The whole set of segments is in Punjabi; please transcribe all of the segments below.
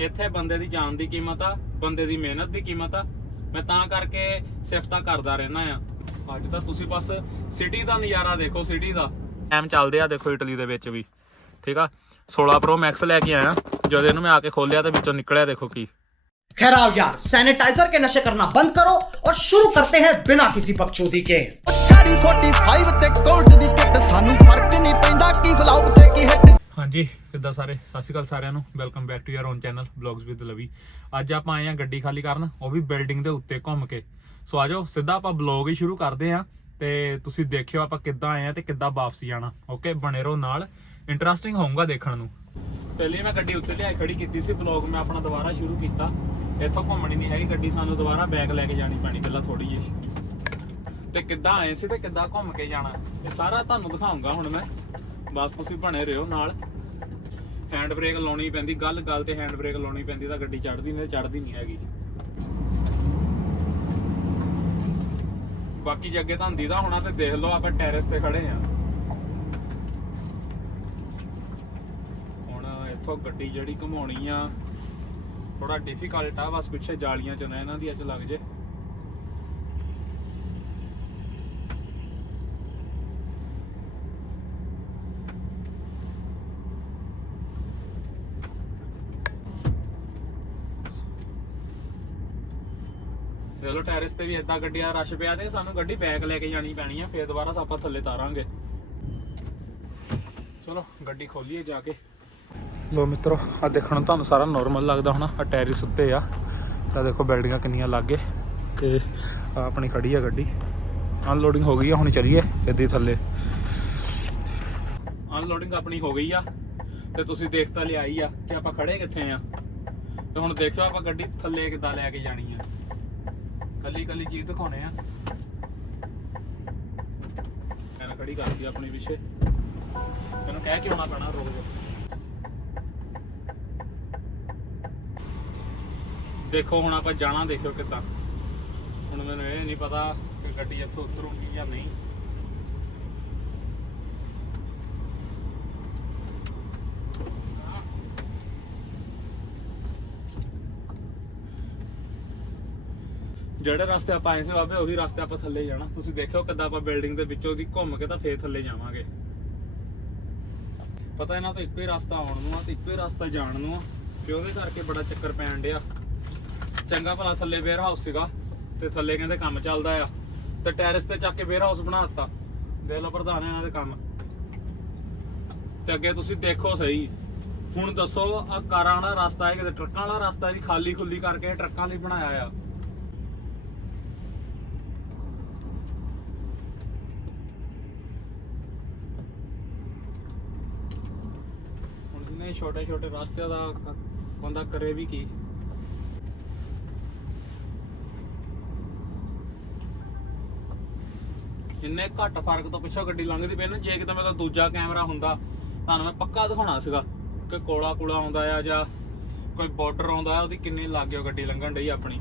ਇੱਥੇ ਬੰਦੇ ਦੀ ਜਾਨ ਦੀ ਕੀਮਤ ਆ ਬੰਦੇ ਦੀ ਮਿਹਨਤ ਦੀ ਕੀਮਤ ਆ ਮੈਂ ਤਾਂ ਕਰਕੇ ਸਿਫਤਾਂ ਕਰਦਾ ਰਹਿਣਾ ਆ ਅੱਜ ਤਾਂ ਤੁਸੀਂ ਬਸ ਸਿਟੀ ਦਾ ਨਜ਼ਾਰਾ ਦੇਖੋ ਸਿਟੀ ਦਾ ਟਾਈਮ ਚੱਲਦੇ ਆ ਦੇਖੋ ਇਟਲੀ ਦੇ ਵਿੱਚ ਵੀ ਠੀਕ ਆ 16 Pro Max ਲੈ ਕੇ ਆਇਆ ਜਦੋਂ ਇਹਨੂੰ ਮੈਂ ਆ ਕੇ ਖੋਲਿਆ ਤੇ ਵਿੱਚੋਂ ਨਿਕਲਿਆ ਦੇਖੋ ਕੀ खैर आओ यार सैनिटाइजर के नशे करना बंद करो और शुरू करते हैं बिना किसी बकचोदी के ਸਾਰੀ 45 ਤੇ ਗੋਲਡ ਦੀ ਕਿੱਟ ਸਾਨੂੰ ਫਰਕ ਨਹੀਂ ਪੈਂਦਾ ਕੀ ਫਲਾਉ ਤੇ ਕੀ ਹਿੱਟ ਹਾਂਜੀ ਕਿੱਦਾਂ ਸਾਰੇ, ਸਤਿ ਸ਼੍ਰੀ ਅਕਾਲ ਸਾਰਿਆਂ ਨੂੰ। Welcome back to your own channel vlogs with Lovi ਅੱਜ ਆਪਾਂ ਆਏ ਆ ਗੱਡੀ ਖਾਲੀ ਕਰਨ, ਉਹ ਵੀ ਬਿਲਡਿੰਗ ਦੇ ਉੱਤੇ ਘੁੰਮ ਕੇ। ਸੋ ਆਜੋ ਸਿੱਧਾ ਆਪਾਂ ਵਲੌਗ ਹੀ ਸ਼ੁਰੂ ਕਰਦੇ ਆ ਤੇ ਤੁਸੀਂ ਦੇਖਿਓ ਆਪਾਂ ਕਿੱਦਾਂ ਆਏ ਆ ਤੇ ਕਿੱਦਾਂ ਵਾਪਸੀ ਜਾਣਾ ਓਕੇ ਬਣੇ ਰਹੋ ਨਾਲ। ਇੰਟਰਸਟਿੰਗ ਹੋਊਗਾ ਦੇਖਣ ਨੂੰ। ਪਹਿਲੇ ਮੈਂ ਗੱਡੀ ਉੱਤੇ ਲਿਆ ਖੜੀ ਕੀਤੀ ਸੀ ਵਲੌਗ ਮੈਂ ਆਪਣਾ ਦੁਬਾਰਾ ਸ਼ੁਰੂ ਕੀਤਾ। ਇੱਥੋਂ ਘੁੰਮਣੀ ਨਹੀਂ ਹੈਗੀ ਗੱਡੀ, ਸਾਨੂੰ ਦੁਬਾਰਾ ਬੈਕ ਲੈ ਕੇ ਜਾਣੀ ਪੈਣੀ, ਪਹਿਲਾਂ ਥੋੜੀ ਜਿਹੀ। ਤੇ ਕਿੱਦਾਂ ਆਏ ਸੀ ਤੇ ਕਿੱਦਾਂ ਘੁੰਮ ਕੇ ਜਾਣਾ, ਇਹ ਸਾਰਾ ਤੁਹਾਨੂੰ ਦਿਖਾਉਂਗਾ ਹੁਣ ਮੈਂ। ਬਸ ਤੁਸੀਂ ਬਣੇ ਰਹੋ ਨਾਲ। ਹੈਂਡ ਬ੍ਰੇਕ ਲਾਉਣੀ ਪੈਂਦੀ, ਗੱਲ ਗੱਲ ਤੇ ਹੈਂਡ ਬ੍ਰੇਕ ਲਾਉਣੀ ਪੈਂਦੀ, ਤਾਂ ਗੱਡੀ ਚੜਦੀ ਨਹੀਂ ਚੜਦੀ ਨਹੀਂ ਹੈਗੀ। ਬਾਕੀ ਜੇ ਅੱਗੇ ਤੁਹਾਨੂੰ ਦੀਦਾ ਹੋਣਾ ਤੇ ਦੇਖ ਲਓ, ਆਪਾਂ ਟੈਰੇਸ ਤੇ ਖੜੇ ਆ ਹੁਣ ਇੱਥੋਂ ਗੱਡੀ ਜਿਹੜੀ ਘਮਾਉਣੀ ਆ ਥੋੜਾ ਡਿਫਿਕਲਟ ਆ, ਬਸ ਪਿੱਛੇ ਜਾਲੀਆਂ ਚ ਨਾ ਇਹਨਾਂ ਦੀ ਅੱਜ ਲੱਗ ਜੇ। ਚਲੋ ਵੀ ਏਦਾਂ ਗੱਡੀਆਂ ਰਸ਼ ਪਿਆ ਤੇ ਸਾਨੂੰ ਗੱਡੀ ਬੈਕ ਲੈ ਕੇ ਜਾਣੀ ਪੈਣੀ ਆ, ਫੇਰ ਦੁਬਾਰਾ ਆਪਾਂ ਥੱਲੇ ਤਾਰਾਂਗੇ। ਚਲੋ, ਗੱਡੀ ਖੋਲੀਏ ਜਾ ਕੇ। ਲੋ ਮਿੱਤਰੋ ਆ ਦੇਖਣ ਨੂੰ ਤੁਹਾਨੂੰ ਸਾਰਾ ਨਾਰਮਲ ਲੱਗਦਾ ਹੋਣਾ ਆ ਟੈਰਿਸ ਉੱਤੇ ਆ। ਆ ਦੇਖੋ ਬਿਲਡਿੰਗਾਂ ਕਿੰਨੀਆਂ ਲੱਗੇ ਤੇ ਆ ਆਪਣੀ ਖੜੀ ਆ ਗੱਡੀ। ਅਨਲੋਡਿੰਗ ਹੋ ਗਈ ਆ, ਹੁਣ ਚੱਲੀਏ ਇੱਦੀ ਥੱਲੇ। ਅਨਲੋਡਿੰਗ ਆਪਣੀ ਹੋ ਗਈ ਆ ਤੇ ਤੁਸੀਂ ਦੇਖ ਤਾਂ ਲਿਆਈ ਆ ਕਿ ਆਪਾਂ ਖੜੇ ਕਿੱਥੇ ਆ। ਤੇ ਹੁਣ ਦੇਖਿਓ ਆਪਾਂ ਗੱਡੀ ਥੱਲੇ ਕਿੱਦਾਂ ਲੈ ਕੇ ਜਾਣੀ ਆ। ਕੱਲੀ ਕੱਲੀ ਚੀਜ਼ ਦਿਖਾਉਣੇ ਆ। ਮੈਂ ਖੜੀ ਕਰਤੀ ਆਪਣੀ ਵਿਸ਼ੇ ਤੈਨੂੰ ਕਹਿ ਕੇ ਆਉਣਾ ਪੈਣਾ ਰੁਕ ਜਾ। ਦੇਖੋ ਹੁਣ ਆਪਾਂ ਜਾਣਾ ਦੇਖਿਓ ਕਿੱਦਾਂ। ਹੁਣ ਮੈਨੂੰ ਇਹ ਨਹੀਂ ਪਤਾ ਕਿ ਗੱਡੀ ਇੱਥੋਂ ਉਤਰੂਗੀ ਜਾਂ ਨਹੀਂ। ਜਿਹੜੇ ਰਸਤੇ ਆਪਾਂ ਆਏ ਸੀ ਬਾਬੇ, ਉਹੀ ਰਸਤੇ ਆਪਾਂ ਥੱਲੇ ਜਾਣਾ। ਤੁਸੀਂ ਦੇਖਿਓ ਕਿੱਦਾਂ ਆਪਾਂ ਬਿਲਡਿੰਗ ਦੇ ਵਿੱਚੋਂ ਦੀ ਘੁੰਮ ਕੇ ਤਾਂ ਫੇਰ ਥੱਲੇ ਜਾਵਾਂਗੇ। ਪਤਾ ਇਹਨਾਂ ਤੋਂ ਇੱਕੋ ਹੀ ਰਸਤਾ ਆਉਣ ਨੂੰ ਆ ਤੇ ਇੱਕੋ ਹੀ ਰਸਤਾ ਜਾਣ ਨੂੰ ਆ, ਤੇ ਉਹਦੇ ਕਰਕੇ ਬੜਾ ਚੱਕਰ ਪੈਣ ਡਿਆ। ਚੰਗਾ ਭਲਾ ਥੱਲੇ ਵੇਅਰ ਹਾਊਸ ਸੀਗਾ, ਤੇ ਥੱਲੇ ਕਹਿੰਦੇ ਕੰਮ ਚੱਲਦਾ ਆ। ਤੇ ਟੈਰਿਸ ਤੇ ਚੱਕ ਕੇ ਵੇਅਰ ਹਾਊਸ ਬਣਾ ਦਿੱਤਾ। ਦੇਖ ਲਓ ਪ੍ਰਧਾਨ ਇਹਨਾਂ ਦੇ ਕੰਮ। ਤੇ ਅੱਗੇ ਤੁਸੀਂ ਦੇਖੋ ਸਹੀ। ਹੁਣ ਦੱਸੋ ਆ ਕਾਰਾਂ ਵਾਲਾ ਰਸਤਾ ਹੈ ਕਿਤੇ, ਟਰੱਕਾਂ ਵਾਲਾ ਰਸਤਾ ਹੈ ਜੀ ਖਾਲੀ ਖੁੱਲੀ ਕਰਕੇ ਟਰੱਕਾਂ ਲਈ ਬਣਾਇਆ ਆ। ਹੁਣ ਛੋਟੇ ਛੋਟੇ ਰਸਤੇ ਦਾ ਬੰਦਾ ਕਰੇ ਵੀ ਕੀ? ਇੰਨੇ ਘੱਟ ਫ਼ਰਕ ਤੋਂ ਪਿੱਛੋਂ ਗੱਡੀ ਲੰਘਦੀ ਪਈ ਨਾ ਜੇ ਕਿਤੇ ਮੇਰਾ ਦੂਜਾ ਕੈਮਰਾ ਹੁੰਦਾ ਤੁਹਾਨੂੰ ਮੈਂ ਪੱਕਾ ਦਿਖਾਉਣਾ ਸੀਗਾ ਕਿ ਕੋਲਾ ਕੋਲਾ ਆਉਂਦਾ ਆ ਜਾਂ ਕੋਈ ਬਾਰਡਰ ਆਉਂਦਾ ਉਹਦੀ ਕਿੰਨੀ ਲੱਗ ਗੱਡੀ ਲੰਘਣ ਡਈ ਆਪਣੀ।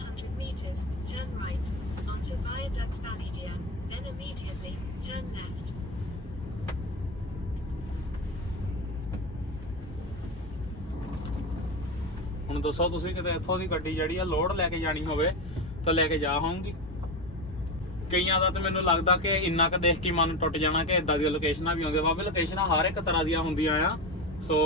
100 meters, turn right, onto Viaduct Validia, then immediately, turn left. ਹੁਣ ਦੱਸੋ ਤੁਸੀਂ ਕਿਤੇ ਇੱਥੋਂ ਦੀ ਗੱਡੀ ਜਿਹੜੀ ਆ ਲੋਡ ਲੈ ਕੇ ਜਾਣੀ ਹੋਵੇ ਤਾਂ ਲੈ ਕੇ ਜਾ ਹੋਊਗੀ। ਕਈਆਂ ਦਾ ਤੇ ਮੈਨੂੰ ਲੱਗਦਾ ਕਿ ਇੰਨਾ ਕ ਦੇਖ ਕੇ ਮਨ ਟੁੱਟ ਜਾਣਾ ਕਿ ਇਦਾਂ ਦੀਆਂ ਲੋਕੇਸ਼ਨਾਂ ਵੀ ਆਉਂਦੀਆਂ। ਬਾਬੇ ਲੋਕੇਸ਼ਨਾਂ ਹਰ ਇੱਕ ਤਰ੍ਹਾਂ ਦੀਆਂ ਹੁੰਦੀਆਂ ਆ। ਸੋ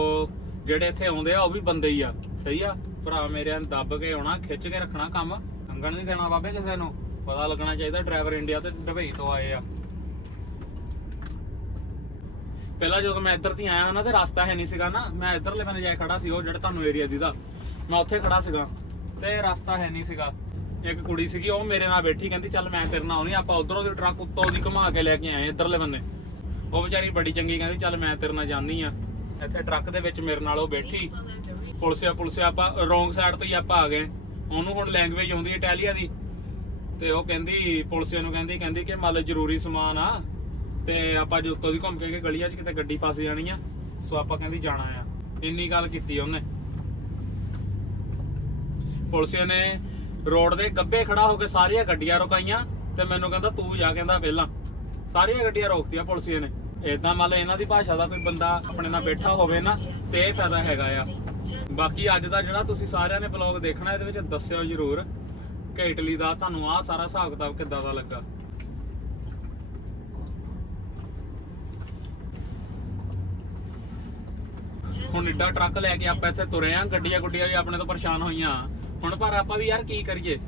ਜਿਹੜੇ ਇੱਥੇ ਆਉਂਦੇ ਆ, ਉਹ ਵੀ ਬੰਦੇ ਹੀ ਆ। ਸਹੀ ਆ? ਭਰਾ ਮੇਰੇ ਨੂੰ ਦੱਬ ਕੇ ਆਉਣਾ, ਖਿੱਚ ਕੇ ਰੱਖਣਾ ਕੰਮ। ਅੰਗਣ ਨਹੀਂ ਦੇਣਾ ਬਾਬੇ ਕਿਸੇ ਨੂੰ। ਪਤਾ ਲੱਗਣਾ ਚਾਹੀਦਾ ਡਰਾਈਵਰ ਇੰਡੀਆ ਤੇ ਦੁਬਈ ਤੋਂ ਆਏ ਆ। ਪਹਿਲਾਂ ਜਦੋਂ ਮੈਂ ਇੱਧਰ ਦੀ ਆਇਆ ਨਾ, ਤੇ ਰਸਤਾ ਹੈ ਨਹੀਂ ਸੀਗਾ ਨਾ। ਮੈਂ ਇੱਧਰਲੇ ਬੰਨੇ ਜਾ ਕੇ ਖੜਾ ਸੀ, ਉਹ ਜਿਹੜਾ ਤੁਹਾਨੂੰ ਏਰੀਆ ਦੀਦਾ। ਮੈਂ ਉੱਥੇ ਖੜਾ ਸੀਗਾ ਤੇ ਰਸਤਾ ਹੈ ਨਹੀਂ ਸੀਗਾ। ਇੱਕ ਕੁੜੀ ਸੀਗੀ, ਉਹ ਮੇਰੇ ਨਾਲ ਬੈਠੀ, ਕਹਿੰਦੀ, ਚੱਲ ਮੈਂ ਤੇਰੇ ਨਾਲ ਆਉਣੀ ਆਪਾਂ ਉਧਰੋਂ ਦੀ ਟਰੱਕ ਉੱਤੋਂ ਦੀ ਘੁਮਾ ਕੇ ਲੈ ਕੇ ਆਏ ਇੱਧਰਲੇ ਬੰਨੇ। ਉਹ ਵਿਚਾਰੀ ਬੜੀ ਚੰਗੀ, ਕਹਿੰਦੀ, ਚੱਲ ਮੈਂ ਤੇਰੇ ਨਾਲ ਜਾਂਦੀ ਆ। ਇੱਥੇ ਟਰੱਕ ਦੇ ਵਿੱਚ ਮੇਰੇ ਨਾਲ ਉਹ ਬੈਠੀ। Please follow ਪੁਲਿਸਿਆ ਪੁਲਿਸਿਆ ਆਪਾਂ ਰੋਂਗ ਸਾਈਡ ਤੋਂ ਹੀ ਆਪਾਂ ਆ ਗਏ। ਉਹਨੂੰ ਹੁਣ ਲੈਂਗੁਏਜ ਆਉਂਦੀ ਹੈ ਇਟਾਲੀਆ ਦੀ। ਤੇ ਉਹ ਕਹਿੰਦੀ, ਪੁਲਿਸਿਆ ਨੂੰ ਕਹਿੰਦੀ ਕਹਿੰਦੀ ਕਿ ਮੰਨ ਲਓ ਜ਼ਰੂਰੀ ਸਮਾਨ ਆ ਤੇ ਆਪਾਂ ਜੇ ਉੱਤੋਂ ਦੀ ਘੁੰਮ ਕੇ ਗਏ ਗਲੀਆਂ 'ਚ ਕਿਤੇ ਗੱਡੀ ਫਸ ਜਾਣੀ ਆ। ਸੋ ਆਪਾਂ ਕਹਿੰਦੀ ਜਾਣਾ ਆ। ਇੰਨੀ ਗੱਲ ਕੀਤੀ ਉਹਨੇ। ਪੁਲਿਸਿਆ ਨੇ ਰੋਡ ਦੇ ਗੱਬੇ ਖੜਾ ਹੋ ਕੇ ਸਾਰੀਆਂ ਗੱਡੀਆਂ ਰੁਕਾਈਆਂ ਤੇ ਮੈਨੂੰ ਕਹਿੰਦਾ, ਤੂੰ ਜਾ ਕਹਿੰਦਾ ਪਹਿਲਾਂ ਸਾਰੀਆਂ ਗੱਡੀਆਂ ਰੋਕਤੀਆਂ ਪੁਲਿਸ ਨੇ। ਇਦਾਂ ਮੰਨ ਲਓ ਇਹਨਾਂ ਦੀ ਭਾਸ਼ਾ ਦਾ ਕੋਈ ਬੰਦਾ ਆਪਣੇ ਨਾਲ ਬੈਠਾ ਹੋਵੇ ਨਾ, ਤੇ ਇਹ ਫਾਇਦਾ ਹੈਗਾ ਆ। ਬਾਕੀ ਅੱਜ ਦਾ ਜਿਹੜਾ ਤੁਸੀਂ ਸਾਰਿਆਂ ਨੇ ਬਲੌਗ ਦੇਖਣਾ, ਇਹਦੇ ਵਿੱਚ ਦੱਸਿਓ ਜਰੂਰ ਕਿ ਇਟਲੀ ਦਾ ਤੁਹਾਨੂੰ ਆਹ ਸਾਰਾ ਹਿਸਾਬ ਕਿਤਾਬ ਕਿੱਦਾਂ ਦਾ ਲੱਗਾ। ਹੁਣ ਏਡਾ ਟਰੱਕ ਲੈ ਕੇ ਆਪਾਂ ਇੱਥੇ ਤੁਰੇ ਆਂ, ਗੱਡੀਆਂ ਗੁੱਡੀਆਂ ਵੀ ਆਪਣੇ ਤੋਂ ਪਰੇਸ਼ਾਨ ਹੋਈਆਂ। ਹੁਣ ਪਰ ਆਪਾਂ ਵੀ ਯਾਰ ਕੀ ਕਰੀਏ?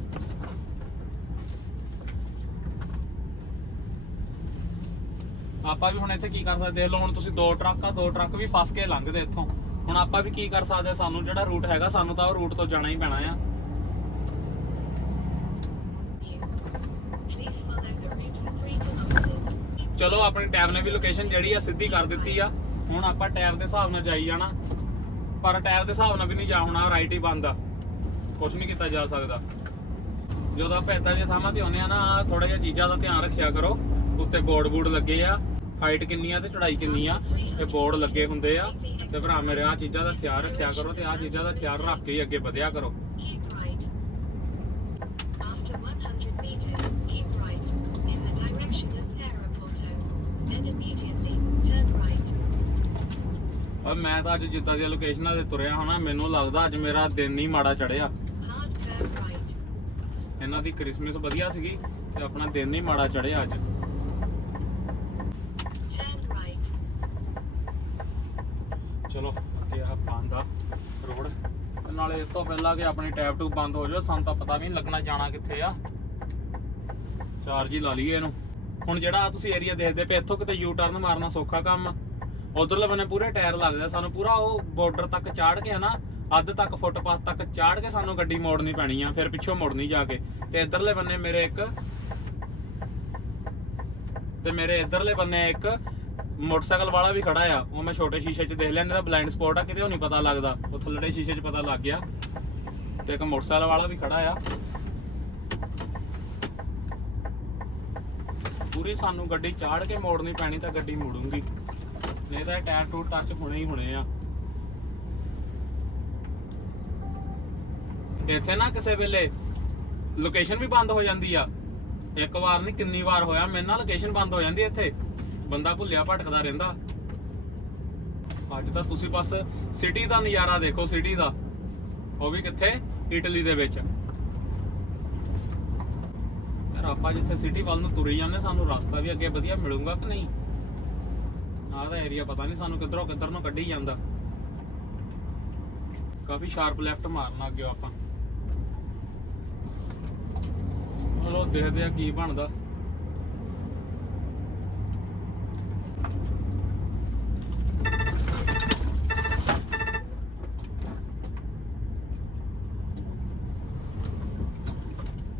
ਆਪਾਂ ਵੀ ਹੁਣ ਇੱਥੇ ਕੀ ਕਰ ਸਕਦੇ ਦੇਖ ਹੁਣ ਤੁਸੀਂ ਦੋ ਟਰੱਕ ਆ, ਦੋ ਟਰੱਕ ਵੀ ਫਸ ਕੇ ਲੰਘਦੇ ਇੱਥੋਂ। ਹੁਣ ਆਪਾਂ ਵੀ ਕੀ ਕਰ ਸਕਦੇ ਸਾਨੂੰ ਜਿਹੜਾ ਰੂਟ ਹੈਗਾ, ਸਾਨੂੰ ਤਾਂ ਉਹ ਰੂਟ ਤੋਂ ਜਾਣਾ ਹੀ ਪੈਣਾ ਆ। ਚਲੋ, ਆਪਣੀ ਟੈਬ ਨੇ ਵੀ ਲੋਕੇਸ਼ਨ ਜਿਹੜੀ ਆ ਸਿੱਧੀ ਕਰ ਦਿੱਤੀ ਆ। ਹੁਣ ਆਪਾਂ ਟੈਬ ਦੇ ਹਿਸਾਬ ਨਾਲ ਜਾਈ ਜਾਣਾ। ਪਰ ਟੈਬ ਦੇ ਹਿਸਾਬ ਨਾਲ ਵੀ ਨਹੀਂ ਜਾ ਹੋਣਾ ਰਾਈਟ ਹੀ ਬੰਦ ਆ। ਕੁਝ ਨਹੀਂ ਕੀਤਾ ਜਾ ਸਕਦਾ। ਜਦੋਂ ਆਪਾਂ ਇਦਾਂ ਦੀਆਂ ਥਾਵਾਂ ਤੇ ਆਉਂਦੇ ਆ ਨਾ ਥੋੜਾ ਜਿਹਾ ਚੀਜ਼ਾਂ ਦਾ ਧਿਆਨ ਰੱਖਿਆ ਕਰੋ। ਉੱਤੇ ਬੋਰਡ ਬੋਰਡ ਲੱਗੇ ਆ। ਹਾਈਟ ਕਿੰਨੀ ਆ ਤੇ ਚੜਾਈ ਕਿੰਨੀ ਆ, ਤੇ ਬੋਰਡ ਲੱਗੇ ਹੁੰਦੇ ਆ। ਤੇ ਭਰਾ ਮੇਰੇ ਆ ਚੀਜ਼ਾਂ ਦਾ ਖਿਆਲ ਰੱਖਿਆ ਕਰੋ ਤੇ ਆ ਚੀਜ਼ਾਂ ਦਾ ਖਿਆਲ ਰੱਖ ਕੇ ਅੱਗੇ ਵਧਿਆ ਕਰੋ। ਔਰ ਮੈਂ ਤਾਂ ਅੱਜ ਜਿੱਦਾਂ ਦੀਆਂ ਲੋਕੇਸ਼ਨਾਂ ਤੇ ਤੁਰਿਆ ਹੋਣਾ, ਮੈਨੂੰ ਲੱਗਦਾ ਅੱਜ ਮੇਰਾ ਦਿਨ ਹੀ ਮਾੜਾ ਚੜਿਆ ਇਹਨਾਂ ਦੀ ਕ੍ਰਿਸਮਸ ਵਧੀਆ ਸੀਗੀ ਤੇ ਆਪਣਾ ਦਿਨ ਹੀ ਮਾੜਾ ਚੜਿਆ ਅੱਜ. ਚਲੋ ਅੱਗੇ ਆ ਬੰਦ ਆ ਰੋਡ ਤੇ ਨਾਲੇ ਇਸ ਤੋਂ ਪਹਿਲਾਂ ਕਿ ਆਪਣੀ ਟੈਬ ਟੂ ਬੰਦ ਹੋ ਜਾਵੇ ਸਾਨੂੰ ਤਾਂ ਪਤਾ ਵੀ ਨਹੀਂ ਲੱਗਣਾ ਜਾਣਾ ਕਿੱਥੇ ਆ ਚਾਰਜ ਹੀ ਲਾ ਲਈਏ ਇਹਨੂੰ ਹੁਣ ਜਿਹੜਾ ਤੁਸੀਂ ਏਰੀਆ ਦੇਖਦੇ ਪਏ ਇੱਥੋਂ ਕਿਤੇ ਯੂ ਟਰਨ ਮਾਰਨਾ ਸੌਖਾ ਕੰਮ ਉਧਰਲੇ ਬੰਨੇ ਪੂਰੇ ਟਾਇਰ ਲੱਗਦੇ। ਸਾਨੂੰ ਪੂਰਾ ਉਹ ਬਾਰਡਰ ਤੱਕ ਚਾੜ ਕੇ ਹਨਾ ਅੱਧ ਤੱਕ ਫੁੱਟਪਾਥ ਤੱਕ ਚਾੜ ਕੇ ਸਾਨੂੰ ਗੱਡੀ ਮੋੜਨੀ ਪੈਣੀ ਆ, ਫਿਰ ਪਿੱਛੋਂ ਮੁੜਨੀ ਜਾ ਕੇ। ਤੇ ਇਧਰਲੇ ਬੰਨੇ ਮੇਰੇ ਇੱਕ ਤੇ ਮੇਰੇ ਇਧਰਲੇ ਬੰਨੇ ਇੱਕ ਮੋਟਰਸਾਈਕਲ ਵਾਲਾ ਵੀ ਖੜਾ ਆ। ਉਹ ਮੈਂ ਛੋਟੇ ਸ਼ੀਸ਼ੇ 'ਚ ਦੇਖ ਲਿਆ ਇਹਦਾ ਬਲਾਈਂਡ ਸਪੌਟ ਆ, ਕਿਤੇ ਉਹ ਨਹੀਂ ਪਤਾ ਲੱਗਦਾ। ਉਹ ਥੱਲੜੇ ਸ਼ੀਸ਼ੇ 'ਚ ਪਤਾ ਲੱਗ ਗਿਆ। ਤੇ ਇੱਕ ਮੋਟਰਸਾਈਕਲ ਵਾਲਾ ਵੀ ਖੜਾ ਆ। ਪੂਰੀ ਸਾਨੂੰ ਗੱਡੀ ਚਾੜ ਕੇ ਮੋੜਨੀ ਪੈਣੀ ਤਾਂ ਗੱਡੀ ਮੁੜੂਗੀ। ਨਹੀਂ ਤਾਂ ਇਹ ਟਾਇਰ ਟੂਰ ਟੱਚ ਹੋਣੇ ਹੀ ਹੋਣੇ ਆ। ਇੱਥੇ ਨਾ ਕਿਸੇ ਵੇਲੇ ਲੋਕੇਸ਼ਨ ਵੀ ਬੰਦ ਹੋ ਜਾਂਦੀ ਆ। ਇੱਕ ਵਾਰ ਨਹੀਂ ਕਿੰਨੀ ਵਾਰ ਹੋਇਆ, ਮੇਰੇ ਨਾਲ ਲੋਕੇਸ਼ਨ ਬੰਦ ਹੋ ਜਾਂਦੀ ਇੱਥੇ। ਬੰਦਾ ਭੁੱਲਿਆ ਭਟਕਦਾ ਰਹਿੰਦਾ। ਅੱਜ ਤਾਂ ਤੁਸੀਂ ਬਸ ਸਿਟੀ ਦਾ ਨਜ਼ਾਰਾ ਦੇਖੋ ਸਿਟੀ ਦਾ। ਉਹ ਵੀ ਕਿੱਥੇ? ਇਟਲੀ ਦੇ ਵਿੱਚ। ਯਾਰ ਆਪਾਂ ਜਿੱਥੇ ਸਿਟੀ ਵੱਲ ਨੂੰ ਤੁਰੀ ਜਾਂਦੇ, ਸਾਨੂੰ ਰਸਤਾ ਵੀ ਅੱਗੇ ਵਧੀਆ ਮਿਲੂਗਾ ਕਿ ਨਹੀਂ? ਆਹ ਦਾ ਏਰੀਆ ਪਤਾ ਨਹੀਂ ਸਾਨੂੰ ਕਿੱਧਰੋਂ ਕਿੱਧਰ ਨੂੰ ਕੱਢੀ ਜਾਂਦਾ। ਕਾਫੀ ਸ਼ਾਰਪ ਲੈਫਟ ਮਾਰਨਾ ਅੱਗੇ ਆਪਾਂ। ਚਲੋ ਦੇਖਦੇ ਆ ਕੀ ਬਣਦਾ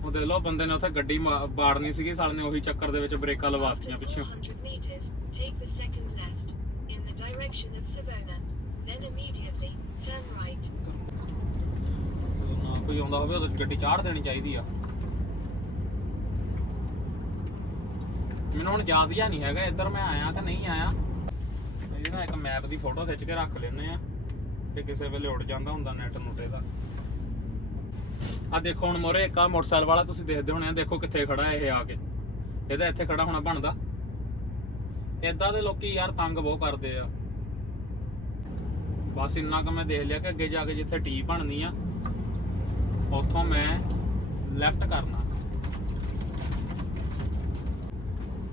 ਉਹ ਦੇਖ ਲਓ ਬੰਦੇ ਨੇ ਉੱਥੇ ਗੱਡੀ ਮਾ- ਬਾੜਨੀ ਸੀਗੀ ਸਾਲੇ ਨੇ ਉਹੀ ਚੱਕਰ ਦੇ ਵਿੱਚ ਬ੍ਰੇਕਾਂ ਲਵਾਤੀਆਂ After ਪਿੱਛੋਂ 400 meters, take the second left. In the direction of Savona. Then immediately, turn right. ਜਦੋਂ ਨਾ ਕੋਈ ਆਉਂਦਾ ਹੋਵੇ ਉਹਦੇ 'ਚ ਗੱਡੀ ਚਾੜ ਦੇਣੀ ਚਾਹੀਦੀ ਆ ਮੈਨੂੰ ਹੁਣ ਯਾਦ ਹੀ ਨਹੀਂ ਹੈਗਾ, ਇੱਧਰ ਮੈਂ ਆਇਆ ਕਿ ਨਹੀਂ ਆਇਆ। ਇਹ ਨਾ ਇੱਕ ਮੈਪ ਦੀ ਫੋਟੋ ਖਿੱਚ ਕੇ ਰੱਖ ਲੈਨੇ ਆ, ਕਿ ਕਿਸੇ ਵੇਲੇ ਉੱਡ ਜਾਂਦਾ ਹੁੰਦਾ ਨੈਟ ਨੁੱਟੇ ਦਾ। ਆ ਦੇਖੋ ਹੁਣ ਮੋਰੇ, ਇੱਕ ਆ ਮੋਟਰਸਾਈਕਲ ਵਾਲਾ ਤੁਸੀਂ ਦੇਖਦੇ ਹੋਣੇ ਆ, ਦੇਖੋ ਕਿੱਥੇ ਖੜਾ ਇਹ ਆ ਕੇ। ਇਹਦਾ ਇੱਥੇ ਖੜਾ ਹੋਣਾ ਬਣਦਾ। ਇਦਾਂ ਦੇ ਲੋਕੀ ਯਾਰ ਤੰਗ ਬਹੁਤ ਕਰਦੇ ਆ। ਬਸ ਇੰਨਾ ਕੁ ਮੈਂ ਦੇਖ ਲਿਆ ਕਿ ਅੱਗੇ ਜਾ ਕੇ ਜਿੱਥੇ ਟੀ ਬਣਨੀ ਆ, ਉੱਥੋਂ ਮੈਂ ਲੈਫਟ ਕਰਨਾ।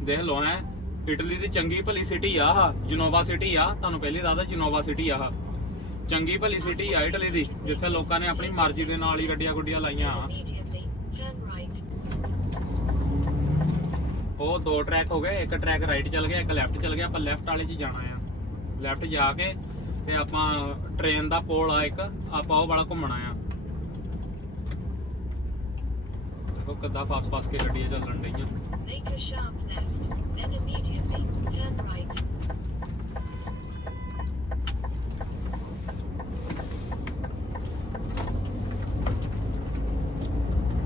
ਦੇਖ ਲਓ ਐ ਇਟਲੀ ਦੀ ਚੰਗੀ ਭਲੀ ਸਿਟੀ ਆ ਆਹ, ਜਨੋਵਾ ਸਿਟੀ ਆ ਤੁਹਾਨੂੰ ਪਹਿਲੇ ਦੱਸਦਾ ਜਨੋਵਾ ਸਿਟੀ ਆ ਆਹ। ਚੰਗੀ ਭਲੀ ਸਿਟੀ ਆ ਇਟਲੀ ਦੀ, ਜਿੱਥੇ ਲੋਕਾਂ ਨੇ ਆਪਣੀ ਮਰਜ਼ੀ ਦੇ ਨਾਲ ਹੀ ਗੱਡੀਆਂ ਗੁੱਡੀਆਂ ਲਾਈਆਂ ਆ। ਉਹ ਦੋ ਟਰੈਕ ਹੋ ਗਏ, ਇੱਕ ਟਰੈਕ ਰਾਈਟ ਚੱਲ ਗਿਆ, ਇੱਕ ਲੈਫਟ ਚੱਲ ਗਿਆ, ਆਪਾਂ ਲੈਫਟ ਵਾਲੇ 'ਚ ਜਾਣਾ ਆ। ਲੈਫਟ ਜਾ ਕੇ ਤੇ ਆਪਾਂ ਟ੍ਰੇਨ ਦਾ ਪੋਲ ਆ ਇੱਕ, ਆਪਾਂ ਉਹ ਵਾਲਾ ਘੁੰਮਣਾ ਆ। ਦੇਖੋ ਕਿੱਦਾਂ ਫਾਸ ਫਾਸ ਕੇ ਗੱਡੀਆਂ ਚੱਲਣ ਡਈਆਂ Make a sharp left. Then immediately, turn right.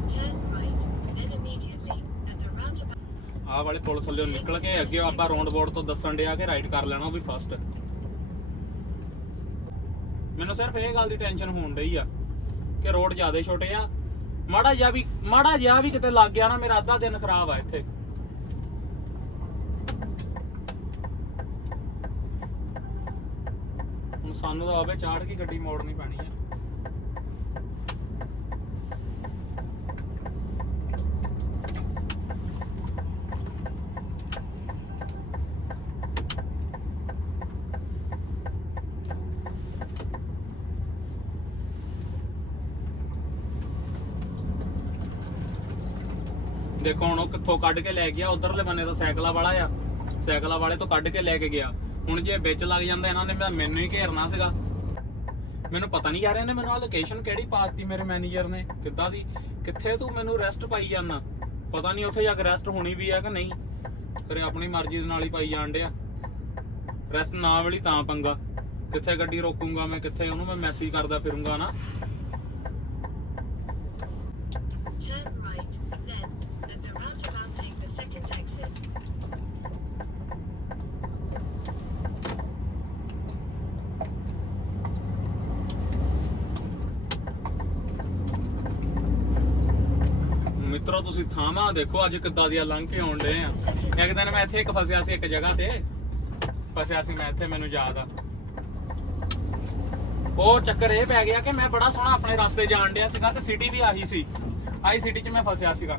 Turn right. Then immediately, at the roundabout. ਆਹ ਵਾਲੇ ਪੁਲ ਥੱਲੇ ਨਿਕਲ ਕੇ ਅੱਗੇ ਆਪਾਂ ਰੌਂਡ ਬੋਰਡ ਤੋਂ ਦੱਸਣ ਡਿਆ ਕਿ ਰਾਈਟ ਕਰ ਲੈਣਾ ਉਹ ਵੀ ਫਸਟ ਮੈਨੂੰ ਸਿਰਫ ਇਹ ਗੱਲ ਦੀ ਟੈਨਸ਼ਨ ਹੋਣ ਡਈ ਆ ਕਿ ਰੋਡ ਜ਼ਿਆਦਾ ਛੋਟੇ ਆ ਮਾੜਾ ਜਿਹਾ ਵੀ, ਮਾੜਾ ਜਿਹਾ ਵੀ ਕਿਤੇ ਲੱਗ ਗਿਆ ਨਾ, ਮੇਰਾ ਅੱਧਾ ਦਿਨ ਖਰਾਬ ਆ ਇੱਥੇ। ਹੁਣ ਸਾਨੂੰ ਤਾਂ ਆਵੇ ਚਾੜ ਕੇ ਗੱਡੀ ਮੋੜਨੀ ਪੈਣੀ ਆ। ਦੇਖੋ ਉਹ ਕਿੱਥੋਂ ਕੱਢ ਕੇ ਲੈ ਗਿਆ? ਉਧਰਲੇ ਬੰਨੇ ਤਾਂ ਸਾਈਕਲਾਂ ਵਾਲਾ ਆ। ਸਾਈਕਲਾਂ ਵਾਲੇ ਤੋਂ ਕੱਢ ਕੇ ਲੈ ਕੇ ਗਿਆ। ਹੁਣ ਜੇ ਵਿੱਚ ਲੱਗ ਜਾਂਦਾ ਇਹਨਾਂ ਨੇ ਮੈਨੂੰ ਹੀ ਘੇਰਨਾ ਸੀਗਾ। ਮੈਨੂੰ ਪਤਾ ਨਹੀਂ ਯਾਰ ਇਹਨੇ ਮੈਨੂੰ ਆ ਲੋਕੇਸ਼ਨ ਕਿਹੜੀ ਪਾਤੀ ਮੇਰੇ ਮੈਨੇਜਰ ਨੇ। ਕਿੱਦਾਂ ਦੀ? ਕਿੱਥੇ ਤੂੰ ਮੈਨੂੰ ਰੈਸਟ ਪਾਈ ਜਾਂਦਾ? ਪਤਾ ਨਹੀਂ ਉੱਥੇ ਜਾ ਕੇ ਰੈਸਟ ਹੋਣੀ ਵੀ ਆ ਕਿ ਨਹੀਂ? ਫਿਰ ਆਪਣੀ ਮਰਜ਼ੀ ਦੇ ਨਾਲ ਹੀ ਪਾਈ ਜਾਣ ਡਿਆ। ਰੈਸਟ ਨਾ ਵਾਲੀ ਤਾਂ ਪੰਗਾ। ਕਿੱਥੇ ਗੱਡੀ ਰੋਕੂਗਾ ਮੈਂ ਕਿੱਥੇ ਉਹਨੂੰ ਮੈਂ ਮੈਸੇਜ ਕਰਦਾ ਫਿਰੂੰਗਾ ਨਾ। Turn right, then, at the roundabout take the second exit. ਮਿੱਤਰੋ ਤੁਸੀਂ ਥਾਵਾਂ ਦੇਖੋ, ਅੱਜ ਕਿੱਦਾਂ ਦੀਆਂ ਲੰਘ ਕੇ ਆਉਣ ਡੇ ਆ। ਇੱਕ ਦਿਨ ਮੈਂ ਇੱਥੇ ਇੱਕ ਫਸਿਆ ਸੀ ਇੱਕ ਜਗ੍ਹਾ ਤੇ। ਫਸਿਆ ਸੀ ਮੈਂ ਇੱਥੇ, ਮੈਨੂੰ ਯਾਦ ਆ। ਉਹ ਚੱਕਰ ਇਹ ਪੈ ਗਿਆ ਕਿ ਮੈਂ ਬੜਾ ਸੋਹਣਾ ਆਪਣੇ ਰਸਤੇ ਜਾਣ ਡਿਆ ਸੀਗਾ ਤੇ ਸਿਟੀ ਵੀ ਆਹੀ ਸੀ। ਆਹੀ ਸਿਟੀ 'ਚ ਮੈਂ ਫਸਿਆ ਸੀਗਾ।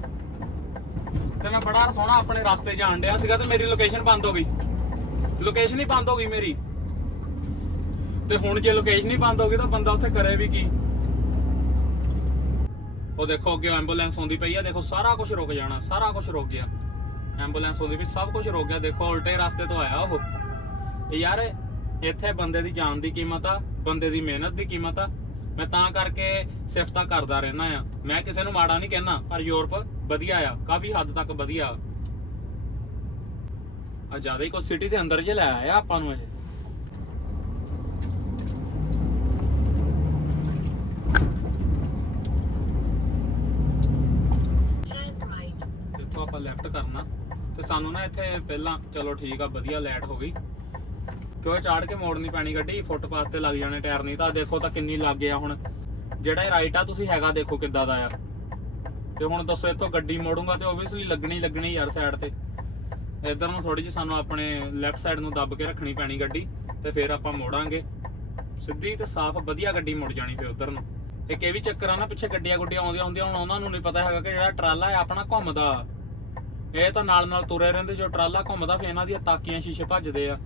ਤੇ ਮੈਂ ਬੜਾ ਸੋਹਣਾ ਆਪਣੇ ਰਸਤੇ ਜਾਣ ਡਿਆ ਸੀਗਾ ਤੇ ਮੇਰੀ ਲੋਕੇਸ਼ਨ ਬੰਦ ਹੋ ਗਈ। ਲੋਕੇਸ਼ਨ ਹੀ ਬੰਦ ਹੋ ਗਈ ਮੇਰੀ। ਤੇ ਹੁਣ ਜੇ ਲੋਕੇਸ਼ਨ ਹੀ ਬੰਦ ਹੋ ਗਈ ਤਾਂ ਬੰਦਾ ਉੱਥੇ ਕਰੇ ਵੀ ਕੀ? ਉਹ ਦੇਖੋ ਅੱਗੇ ਐਂਬੂਲੈਂਸ ਆਉਂਦੀ ਪਈ ਆ, ਦੇਖੋ ਸਾਰਾ ਕੁਝ ਰੁਕ ਜਾਣਾ, ਸਾਰਾ ਕੁਝ ਰੁਕ ਗਿਆ। ਐਂਬੂਲੈਂਸ ਆਉਂਦੀ ਪਈ, ਸਭ ਕੁਝ ਰੁਕ ਗਿਆ। ਦੇਖੋ ਉਲਟੇ ਰਸਤੇ ਤੋਂ ਆਇਆ ਉਹ। ਯਾਰ, ਇੱਥੇ ਬੰਦੇ ਦੀ ਜਾਨ ਦੀ ਕੀਮਤ ਆ, ਬੰਦੇ ਦੀ ਮਿਹਨਤ ਦੀ ਕੀਮਤ ਆ। ਮੈਂ ਤਾਂ ਕਰਕੇ ਸਿਫਤਾਂ ਕਰਦਾ ਰਹਿਣਾ ਆ। ਮੈਂ ਕਿਸੇ ਨੂੰ ਮਾੜਾ ਨਹੀਂ ਕਹਿਣਾ ਪਰ ਯੂਰਪ ਵਧੀਆ ਆ, ਕਾਫੀ ਹੱਦ ਤੱਕ ਵਧੀਆ ਆ। ਜ਼ਿਆਦਾ ਹੀ ਕੋ ਸਿਟੀ ਦੇ ਅੰਦਰ ਜੇ ਲੈ ਆਇਆ ਆਪਾਂ ਨੂੰ ਇਹ Turn right. ਇੱਥੋਂ ਕਰਨਾ। ਤੇ ਸਾਨੂੰ ਨਾ ਇੱਥੇ ਪਹਿਲਾਂ, ਚਲੋ ਠੀਕ ਆ, ਵਧੀਆ ਲਾਈਟ ਹੋ ਗਈ। ਕਿਉਂ ਚਾੜ ਕੇ ਮੋੜਨੀ ਪੈਣੀ ਗੱਡੀ? ਫੁੱਟਪਾਥ ਤੇ ਲੱਗ ਜਾਣੇ ਟਾਇਰ ਨਹੀਂ ਤਾਂ ਦੇਖੋ ਤਾਂ ਕਿੰਨੀ ਲੱਗ ਗਿਆ ਹੁਣ। ਜਿਹੜਾ ਰਾਈਟ ਆ, ਤੁਸੀਂ ਹੈਗਾ ਦੇਖੋ ਕਿੱਦਾਂ ਦਾ ਆ। ਤੇ ਹੁਣ ਦੱਸੋ ਇੱਥੋਂ ਗੱਡੀ ਮੋੜੂੰਗਾ ਤੇ ਓਬਵੀਅਸਲੀ ਲੱਗਣੀ ਲੱਗਣੀ ਯਾਰ ਸਾਈਡ ਤੇ। ਇਧਰ ਨੂੰ ਥੋੜੀ ਜਿਹੀ ਸਾਨੂੰ ਆਪਣੇ ਲੈਫਟ ਸਾਈਡ ਨੂੰ ਦੱਬ ਕੇ ਰੱਖਣੀ ਪੈਣੀ ਗੱਡੀ, ਤੇ ਫਿਰ ਆਪਾਂ ਮੋੜਾਂਗੇ। ਸਿੱਧੀ ਤੇ ਸਾਫ਼, ਵਧੀਆ ਗੱਡੀ ਮੁੜ ਜਾਣੀ ਫਿਰ ਉਧਰ ਨੂੰ। ਇੱਕ ਇਹ ਵੀ ਚੱਕਰ ਆ ਨਾ, ਪਿੱਛੇ ਗੱਡੀਆਂ ਗੁੱਡੀਆਂ ਆਉਂਦੀਆਂ ਹੁੰਦੀਆਂ, ਹੁਣ ਉਹਨਾਂ ਨੂੰ ਨਹੀਂ ਪਤਾ ਹੈਗਾ ਕਿ ਜਿਹੜਾ ਟਰਾਲਾ ਹੈ ਆਪਣਾ ਘੁੰਮਦਾ। ਇਹ ਤਾਂ ਨਾਲ ਨਾਲ ਤੁਰੇ ਰਹਿੰਦੇ, ਜੋ ਟਰਾਲਾ ਘੁੰਮਦਾ, ਫਿਰ ਇਹਨਾਂ ਦੀਆਂ ਤਾਕੀਆਂ ਸ਼ੀਸ਼ੇ ਭੱਜਦੇ ਆ।